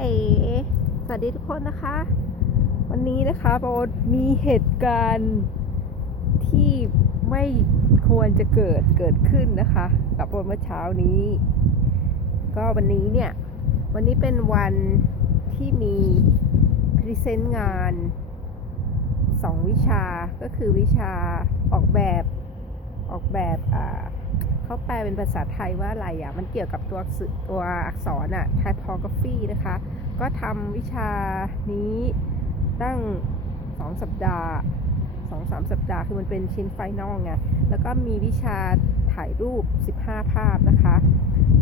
เอ๋สวัสดีทุกคนนะคะ วันนี้นะคะโบมีเหตุการณ์ที่ไม่ควรจะเกิดเกิดขึ้นนะคะกับโบเมื่อเช้านี้ ก็วันนี้เนี่ย วันนี้เป็นวันที่มีพรีเซนต์งานสองวิชาก็คือวิชาออกแบบออกแบบอ่า แปลเป็นภาษาไทยว่าอะไรอะ มันเกี่ยวกับตัวอักษรตัวอักษรอะ typography นะคะ ก็ทำวิชานี้ตั้งสองสัปดาห์สองสามสัปดาห์คือมันเป็นชิ้นไฟนอลไง แล้วก็มีวิชาถ่ายรูป 15 ภาพนะคะ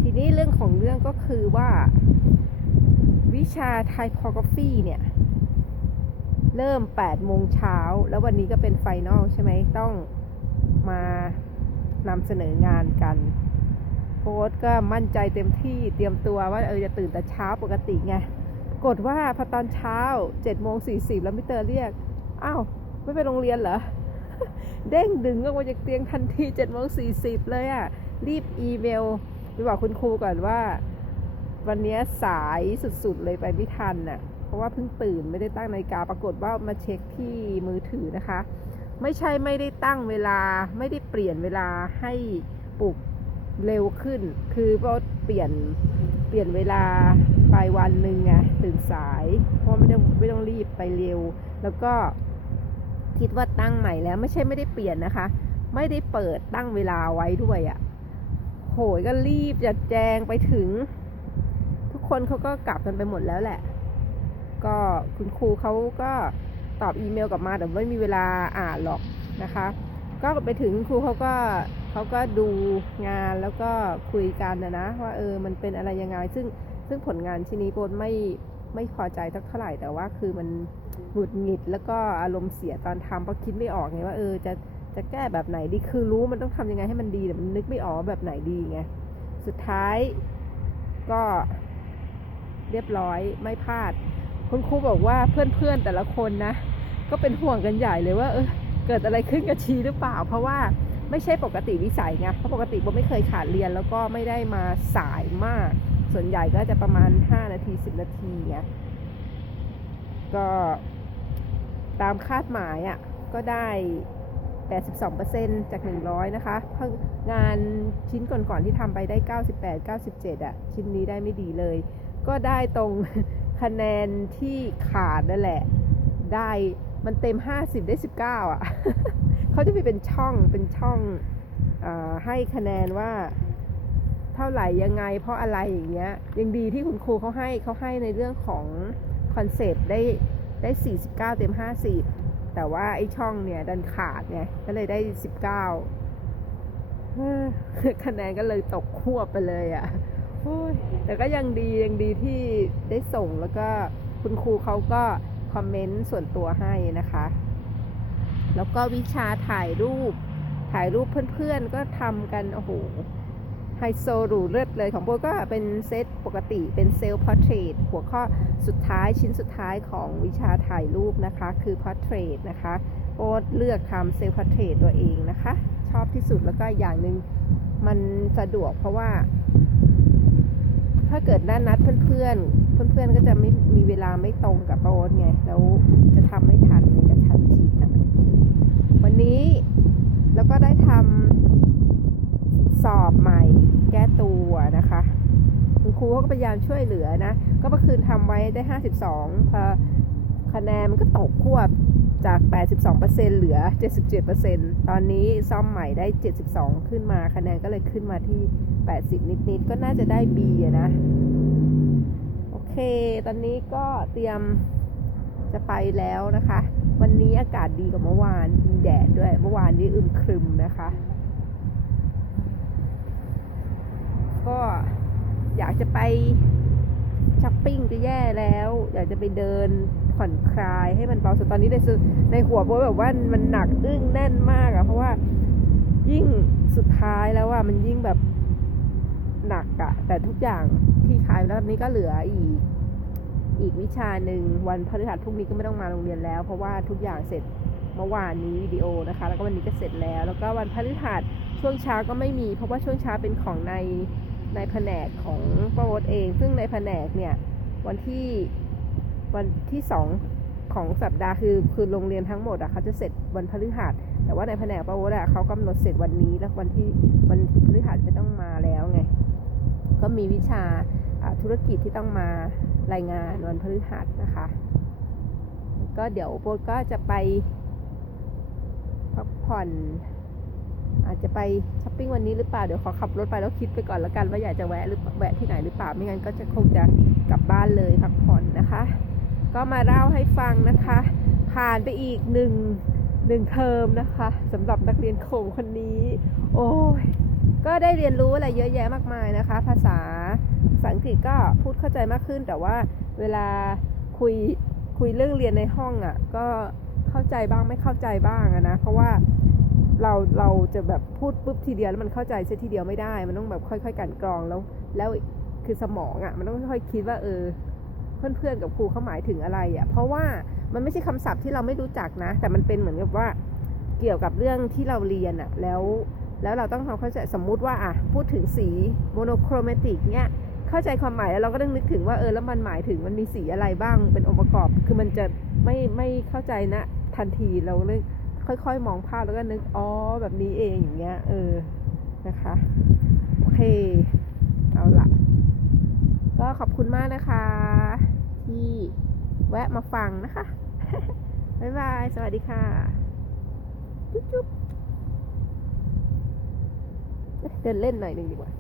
ทีนี้เรื่องของเรื่องก็คือว่า วิชา typography เนี่ย เริ่ม8โมงเช้า แล้ววันนี้ก็เป็นไฟนอลใช่ไหมต้องมา นำเสนองานกันโค้ดก็มั่นใจเต็มที่เตรียมตัวว่าเออจะตื่นแต่เช้าปกติไงกฏว่าพอตอนเช้า7จ็ดโมงสี่สิบแล้วมิเตอร์เรียกอ้าวไม่ไปโรงเรียนเหรอ เด้งดึงออกมาจากเตียงทันที7จ็ดโมงสี่สิบเลยอะ่ะ รีบอีเมลไปบอกคุณครูก่อนว่า วันนี้สายสุดๆเลยไปไม่ทันน่ะ เพราะว่าเพิ่งตื่นไม่ได้ตั้งนาฬิกาปรากฏว่ามาเช็คที่มือถือนะคะ ไม่ใช่ไม่ได้ตั้งเวลาไม่ได้เปลี่ยนเวลาให้ปลุกเร็วขึ้น คือเพราะเปลี่ยนเปลี่ยนเวลาไปวันหนึ่งไงตื่นสาย เพราะไม่ต้องไม่ต้องรีบไปเร็ว แล้วก็คิดว่าตั้งใหม่แล้วไม่ใช่ไม่ได้เปลี่ยนนะคะ ไม่ได้เปิดตั้งเวลาไว้ด้วยอะ่ะโหยก็รีบจัดแจงไปถึง ทุกคนเขาก็กลับกันไปหมดแล้วแหละ ก็คุณครูเขาก็ ตอบอีเมลกลับมาแต่ไม่มีเวลาอ่านหรอกนะคะ ก็ไปถึงครูเขาก็เขาก็ดูงานแล้วก็คุยกันนะนะว่าเออมันเป็นอะไรยังไงซึ่งซึ่งผลงานชิ้นนี้โบนไม่ไม่พอใจสักเท่าไหร่แต่ว่าคือมันหงุดหงิดแล้วก็อารมณ์เสียตอนทำเพราะคิดไม่ออกไงว่าเออจะจะแก้แบบไหนดีคือรู้มันต้องทำยังไงให้มันดีแต่มันนึกไม่ออกแบบไหนดีไงสุดท้ายก็เรียบร้อยไม่พลาด คุณครูบอกว่าเพื่อนๆแต่ละคนนะ ก็เป็นห่วงกันใหญ่เลยว่าเออเกิดอะไรขึ้นกับชีหรือเปล่า เพราะว่าไม่ใช่ปกติวิสัยไงเพราะปกติโบไม่เคยขาดเรียนแล้วก็ไม่ได้มาสายมาก ส่วนใหญ่ก็จะประมาณ 5 นาที 10 นาทีไงก็ตามคาดหมายอะ่ะก็ได้ 82%จาก 100 นะคะเพิ่งงานชิ้นก่อนๆที่ทำไปได้ 98 97อะ่ะ ชิ้นนี้ได้ไม่ดีเลย ก็ได้ตรง คะแนนที่ขาดนั่นแหละ ได้มันเต็ม 50 ได้ 19 อะ เขาจะมีเป็นช่องเป็นช่องอให้คะแนนว่าเท่าไหร่ยังไง เพราะอะไรอย่างเงี้ยยังดีที่คุณครูเขาให้เขาให้ในเรื่องของคอนเซปต์ได้ได้ 49 เต็ม 50 แต่ว่าไอ้ช่องเนี่ย ดันขาดไงก็เลยได้ 19เอ้อคะแนนก็เลยตกควบไปเลยอะ แต่ก็ยังดียังดีที่ได้ส่งแล้วก็คุณครูเขาก็คอมเมนต์ส่วนตัวให้นะคะ แล้วก็วิชาถ่ายรูป ถ่ายรูปเพื่อนๆ ก็ทำกัน โอ้โห ไฮโซหรูเลิศเลยของโบก็เป็นเซตปกติเป็นเซลล์พอร์เทรตหัวข้อสุดท้ายชิ้นสุดท้ายของวิชาถ่ายรูปนะคะ คือพอร์เทรตนะคะโบเลือกทำเซลล์พอร์เทรตตัวเองนะคะ ชอบที่สุดแล้วก็อย่างหนึ่งมันสะดวกเพราะว่า ถ้าเกิดนัดนัดเพื่อนๆ เพื่อนๆ ก็จะไม่มีเวลาไม่ตรงกับโอ๊ตไง แล้วจะทำไม่ทันมันกระชันชิดอะวันนี้แล้วก็ได้ทำสอบใหม่แก้ตัวนะคะ คุณครูเขาก็พยายามช่วยเหลือนะ ก็เมื่อคืนทำไว้ได้ 52พอคะแนนมันก็ตกควบ จาก 82%เหลือ 77%ตอนนี้ซ่อมใหม่ได้ 72 ขึ้นมาคะแนนก็เลยขึ้นมาที่ 80 นิดๆ ก็น่าจะได้ B นะ โอเค ตอนนี้ก็เตรียมจะไปแล้วนะคะ วันนี้อากาศดีกว่าเมื่อวาน มีแดดด้วย เมื่อวานนี้อึมครึมนะคะ ก็อยากจะไปช้อปปิ้งจะแย่แล้ว อยากจะไปเดิน ผ่อนคลายให้มันเบาสุดตอนนี้ในในหัวโบแบบว่ามันหนักอึ้งแน่นมากอะเพราะว่ายิ่งสุดท้ายแล้วว่ามันยิ่งแบบหนักอะแต่ทุกอย่างที่ขายแล้วนี้ก็เหลืออีก อีกวิชาหนึ่งวันพฤหัสพรุ่งนี้ก็ไม่ต้องมาโรงเรียนแล้ว เพราะว่าทุกอย่างเสร็จเมื่อวานนี้วิดีโอนะคะ แล้วก็วันนี้ก็เสร็จแล้ว แล้วก็วันพฤหัสช่วงเช้าก็ไม่มี เพราะว่าช่วงเช้าเป็นของในในแผนกของป้าโอ๊ตเอง ซึ่งในแผนกเนี่ยวันที่ วันที่สองของสัปดาห์คือคือโรงเรียนทั้งหมดอะเขาจะเสร็จวันพฤหัสแต่ว่าในแผนกประวัติอะเขากำหนดเสร็จวันนี้แล้ววันที่วันพฤหัสไม่ต้องมาแล้วไง ก็มีวิชาธุรกิจที่ต้องมารายงานวันพฤหัสนะคะ ก็เดี๋ยวโบทก็จะไปพักผ่อนอาจจะไปช้อปปิ้งวันนี้หรือเปล่า เดี๋ยวขอขับรถไปแล้วคิดไปก่อนแล้วกันว่าอยากจะแวะหรือแวะที่ไหนหรือเปล่า ไม่งั้นก็จะคงจะกลับบ้านเลยพักผ่อนนะคะ ก็มาเล่าให้ฟังนะคะ ผ่านไปอีกหนึ่งหนึ่งเทอมนะคะสำหรับนักเรียนโขงคนนี้ โอ้ยก็ได้เรียนรู้อะไรเยอะแยะมากมายนะคะ ภาษาภาษาอังกฤษก็พูดเข้าใจมากขึ้น แต่ว่าเวลาคุยคุยเรื่องเรียนในห้องอะ่ะ ก็เข้าใจบ้างไม่เข้าใจบ้างะนะ เพราะว่าเราเราจะแบบพูดปุ๊บทีเดียวแล้วมันเข้าใจเสียทีเดียวไม่ได้ มันต้องแบบค่อย ๆ กันกรองแล้ว แล้วคือสมองอะ่ะ มันต้องค่อยๆคิดว่าเออ เพื่อนๆกับครูเขาหมายถึงอะไรอะ่ะเพราะว่ามันไม่ใช่คำศัพท์ที่เราไม่รู้จักนะ แต่มันเป็นเหมือนกับว่าเกี่ยวกับเรื่องที่เราเรียนอะ่ะแล้วแล้วเราต้องทำเข้าใจสมมุติว่าอะพูดถึงสีโมโนโครเมติกเนี่ยเข้าใจความหมายแล้วเราก็ต้องนึกถึงว่าเออแล้วมันหมายถึงมันมีสีอะไรบ้างเป็นองค์ประกอบ คือมันจะไม่ไม่เข้าใจนะทันทีเราเลยค่อยๆ มองภาพแล้วก็นึกอ๋อแบบนี้เองอย่างเงี้ยเออนะคะโอเคเอาละก็ขอบคุณมากนะคะ ที่แวะมาฟังนะคะ บ๊ายบาย สวัสดีค่ะ จุ๊บๆเดินเล่นหน่อยหนึ่งดีกว่า